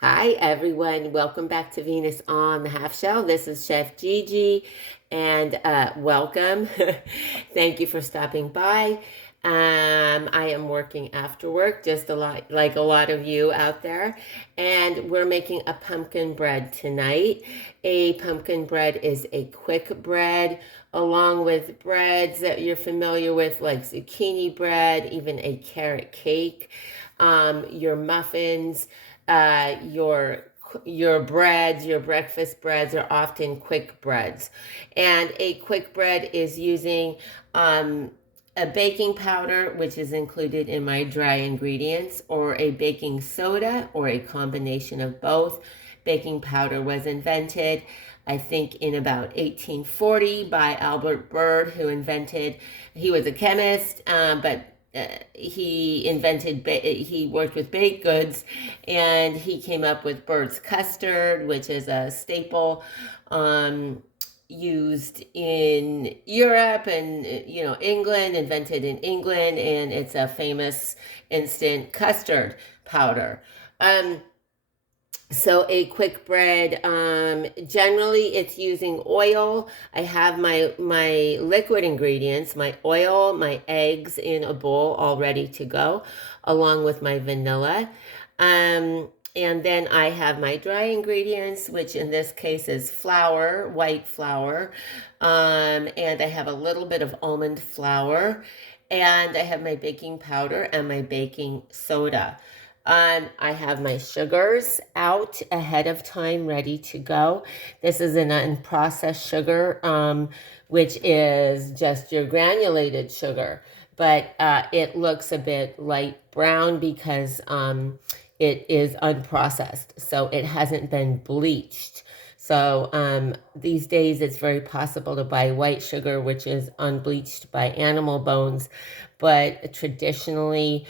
Hi, everyone. Welcome back to Venus on the Half Shell. This is Chef Gigi, and welcome. Thank you for stopping by. I am working after work, just a lot like a lot of you out there, and we're making a pumpkin bread tonight. A pumpkin bread is a quick bread, along with breads that you're familiar with, like zucchini bread, even a carrot cake, your muffins, your breads, your breakfast breads are often quick breads. And a quick bread is using a baking powder, which is included in my dry ingredients, or a baking soda, or a combination of both. Baking powder was invented, I think, in about 1840 by Albert Bird, he was a chemist, but he worked with baked goods, and he came up with Bird's custard, which is a staple used in Europe and England, invented in England, and it's a famous instant custard powder. So a quick bread, generally it's using oil. I have my liquid ingredients, my oil, my eggs in a bowl all ready to go, along with my vanilla. And then I have my dry ingredients, which in this case is flour, white flour. And I have a little bit of almond flour. And I have my baking powder and my baking soda. I have my sugars out ahead of time, ready to go. This is an unprocessed sugar, which is just your granulated sugar, but it looks a bit light brown because it is unprocessed, so it hasn't been bleached. So these days it's very possible to buy white sugar, which is unbleached by animal bones, but traditionally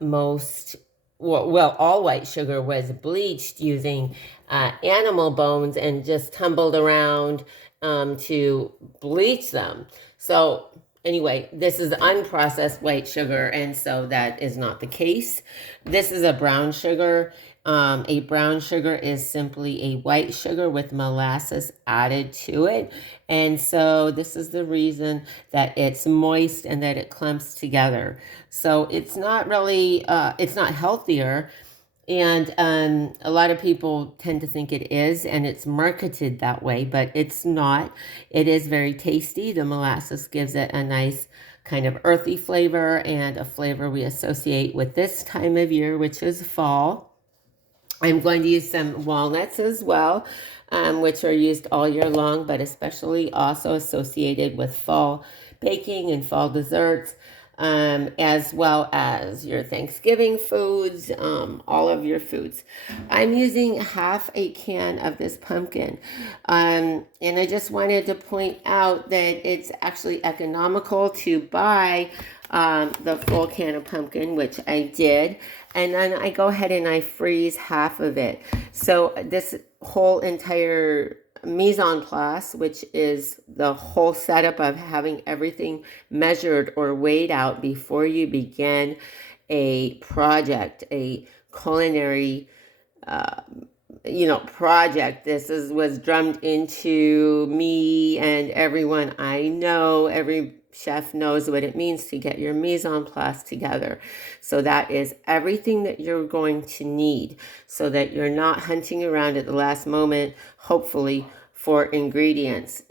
most well, all white sugar was bleached using animal bones and just tumbled around to bleach them. So, anyway, this is unprocessed white sugar, and so that is not the case. This is a brown sugar. A brown sugar is simply a white sugar with molasses added to it. And so this is the reason that it's moist and that it clumps together. So it's not really, it's not healthier. And a lot of people tend to think it is, and it's marketed that way, but it's not. It is very tasty. The molasses gives it a nice kind of earthy flavor, and a flavor we associate with this time of year, which is fall. I'm going to use some walnuts as well, which are used all year long, but especially also associated with fall baking and fall desserts, as well as your Thanksgiving foods, all of your foods. I'm using half a can of this pumpkin. And I just wanted to point out that it's actually economical to buy the full can of pumpkin, which I did. And then I go ahead and I freeze half of it. So this whole entire mise en place, which is the whole setup of having everything measured or weighed out before you begin a project, a culinary project. Was drummed into me and everyone I know. Every chef knows what it means to get your mise en place together. So that is everything that you're going to need, so that you're not hunting around at the last moment, hopefully, for ingredients,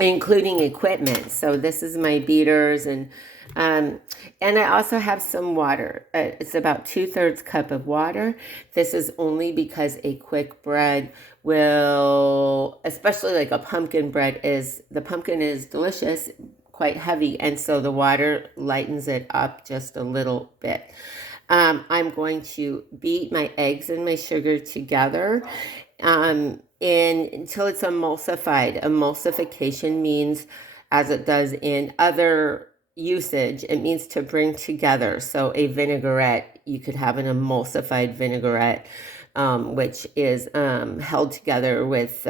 including equipment. So this is my beaters, and I also have some water. It's about 2/3 cup of water. This is only because a quick bread will, especially like a pumpkin bread, the pumpkin is delicious, quite heavy, and so the water lightens it up just a little bit. I'm going to beat my eggs and my sugar together, until it's emulsified. Emulsification means, as it does in other usage, it means to bring together. So a vinaigrette, you could have an emulsified vinaigrette, which is held together with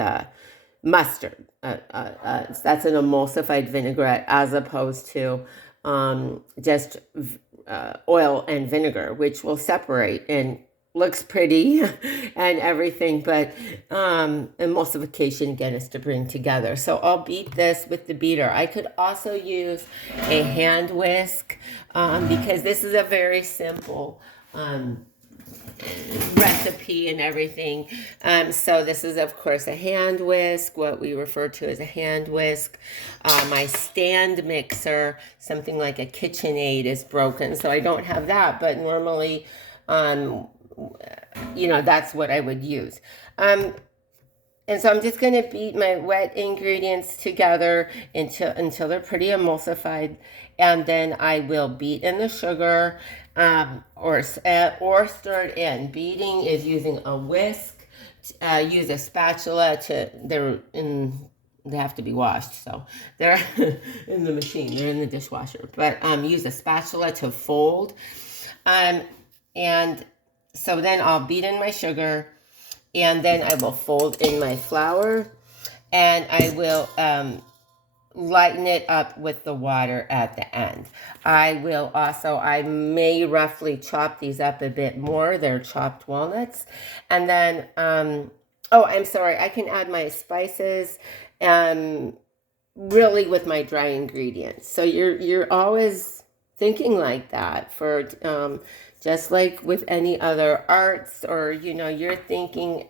mustard. That's an emulsified vinaigrette, as opposed to just oil and vinegar, which will separate. And looks pretty and everything, but emulsification again is to bring together. So I'll beat this with the beater. I could also use a hand whisk because this is a very simple recipe and everything. So this is of course a hand whisk, what we refer to as a hand whisk. My stand mixer, something like a KitchenAid, is broken, so I don't have that, but normally that's what I would use. And so I'm just going to beat my wet ingredients together until they're pretty emulsified, and then I will beat in the sugar or stir it in. Beating is using a whisk. Use a spatula they have to be washed, so they're in the machine. They're in the dishwasher, but use a spatula to fold. And so then I'll beat in my sugar, and then I will fold in my flour, and I will lighten it up with the water at the end. I may roughly chop these up a bit more. They're chopped walnuts. And then, I'm sorry, I can add my spices really with my dry ingredients. So you're always thinking like that for just like with any other arts, or you're thinking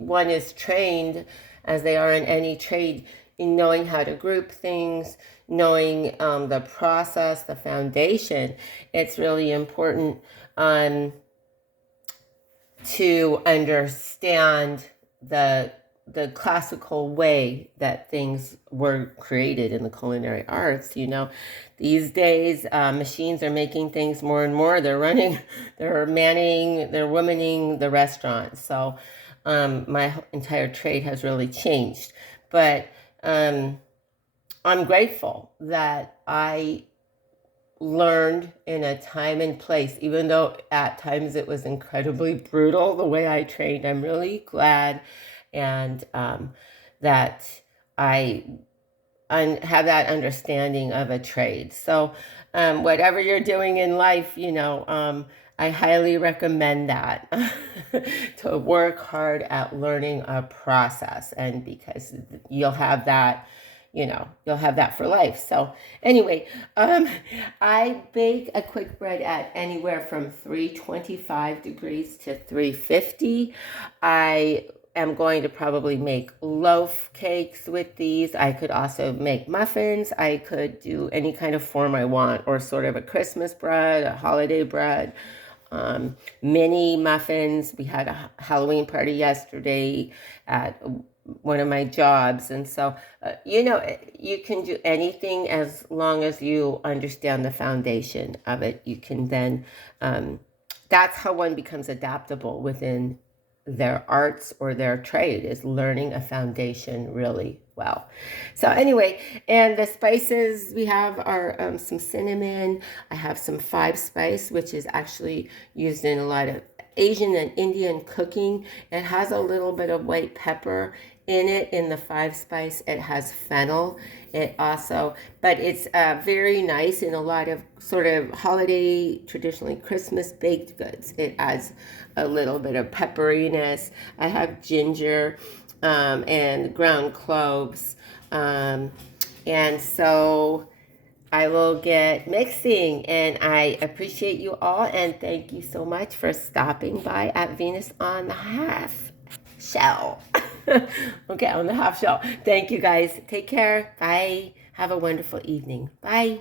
one is trained, as they are in any trade, in knowing how to group things, knowing the process, the foundation. It's really important to understand the classical way that things were created in the culinary arts. These days machines are making things more and more. They're manning, they're womaning the restaurants. So my entire trade has really changed. But I'm grateful that I learned in a time and place, even though at times it was incredibly brutal the way I trained. I'm really glad and that I have that understanding of a trade. So whatever you're doing in life, I highly recommend that to work hard at learning a process, and because you'll have that for life. So anyway, I bake a quick bread at anywhere from 325 degrees to 350. I am going to probably make loaf cakes with these. I could also make muffins. I could do any kind of form I want, or sort of a Christmas bread, a holiday bread, mini muffins. We had a Halloween party yesterday at one of my jobs, and so you can do anything as long as you understand the foundation of it. You can then that's how one becomes adaptable within their arts or their trade, is learning a foundation really well. So anyway, and the spices we have are some cinnamon. I have some 5-spice, which is actually used in a lot of Asian and Indian cooking. It has a little bit of white pepper in it. In the 5-spice, it has fennel. But it's very nice in a lot of sort of holiday, traditionally Christmas baked goods. It adds a little bit of pepperiness. I have ginger and ground cloves. And so I will get mixing, and I appreciate you all, and thank you so much for stopping by at Venus on the Half Shell. Okay, on the half shell. Thank you guys. Take care. Bye. Have a wonderful evening. Bye.